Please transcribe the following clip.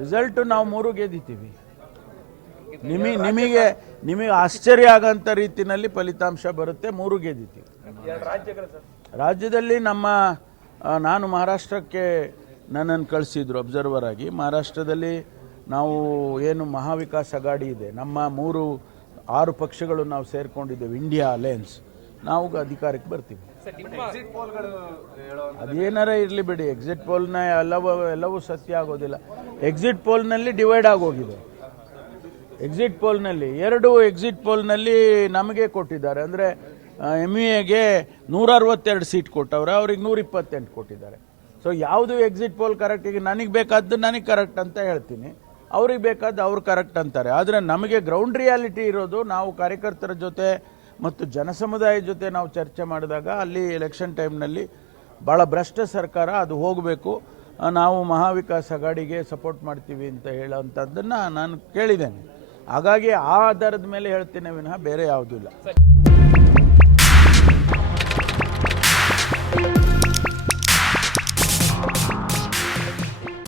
Result ನಾವು ಮೂರು ಗೆದ್ದಿದ್ದೀವಿ. ನಿಮಗೆ ನಿಮಗೆ ನಿಮಗೆ ಆಶ್ಚರ್ಯ ಆಗಂತ ರೀತಿಯಲ್ಲಿ ಫಲಿತಾಂಶ ಬರುತ್ತೆ, ಮೂರು ಗೆದ್ದಿದ್ದೀವಿ. ರಾಜ್ಯದಲ್ಲಿ ನಮ್ಮ ನಾನು ಮಹಾರಾಷ್ಟ್ರಕ್ಕೆ ನನ್ನನ್ನು ಕಳಿಸಿದ್ರು ಅಬ್ಸರ್ವರ್ ಆಗಿ. ಮಹಾರಾಷ್ಟ್ರದಲ್ಲಿ ನಾವು ಏನು ಮಹಾವಿಕಾಸ್ ಅಗಾಡಿ ಇದೆ. ನಮ್ಮ ಮೂರು, ಆರು ಪಕ್ಷಗಳು ನಾವು ಸೇರ್ಕೊಂಡಿದ್ದೇವೆ ಇಂಡಿಯಾ ಅಲಯನ್ಸ್ ನಾವು ಅಧಿಕಾರಕ್ಕೆ ಬರ್ತೀವಿ. ಅದೇನಾರ ಇರಲಿ ಬಿಡಿ ಎಕ್ಸಿಟ್ ಪೋಲ್ನ ಎಲ್ಲವೂ ಎಲ್ಲವೂ ಸತ್ಯ ಆಗೋದಿಲ್ಲ. ಎಕ್ಸಿಟ್ ಪೋಲ್ನಲ್ಲಿ ಡಿವೈಡ್ ಆಗೋಗಿದೆ. ಎಕ್ಸಿಟ್ ಪೋಲ್ನಲ್ಲಿ ಎರಡು ಎಕ್ಸಿಟ್ ಪೋಲ್ನಲ್ಲಿ ನಮಗೆ ಕೊಟ್ಟಿದ್ದಾರೆ. ಅಂದರೆ ಎಂ ಇ ಎಗೆ ನೂರ ಅರವತ್ತೆರಡು ಸೀಟ್ ಕೊಟ್ಟವ್ರೆ, ಅವ್ರಿಗೆ ನೂರ ಇಪ್ಪತ್ತೆಂಟು ಕೊಟ್ಟಿದ್ದಾರೆ. ಸೊ ಯಾವುದು ಎಕ್ಸಿಟ್ ಪೋಲ್ ಕರೆಕ್ಟ್ ಈಗ ನನಗೆ ಬೇಕಾದ್ದು ನನಗೆ ಕರೆಕ್ಟ್ ಅಂತ ಹೇಳ್ತೀನಿ. ಅವ್ರಿಗೆ ಬೇಕಾದ್ದು ಅವ್ರು ಕರೆಕ್ಟ್ ಅಂತಾರೆ. ಆದರೆ ನಮಗೆ ಗ್ರೌಂಡ್ ರಿಯಾಲಿಟಿ ಇರೋದು ನಾವು ಕಾರ್ಯಕರ್ತರ ಜೊತೆ ಮತ್ತು ಜನಸಮುದಾಯ ಜೊತೆ ನಾವು ಚರ್ಚೆ ಮಾಡಿದಾಗ ಅಲ್ಲಿ ಎಲೆಕ್ಷನ್ ಟೈಮ್ನಲ್ಲಿ ಭಾಳ ಭ್ರಷ್ಟ ಸರ್ಕಾರ ಅದು ಹೋಗಬೇಕು. ನಾವು ಮಹಾವಿಕಾಸ್ ಅಗಾಡಿಗೆ ಸಪೋರ್ಟ್ ಮಾಡ್ತೀವಿ ಅಂತ ಹೇಳೋಂಥದ್ದನ್ನು ನಾನು ಕೇಳಿದ್ದೇನೆ. ಹಾಗಾಗಿ ಆ ಆಧಾರದ ಮೇಲೆ ಹೇಳ್ತೇನೆ ವಿನಃ ಬೇರೆ ಯಾವುದೂ ಇಲ್ಲ.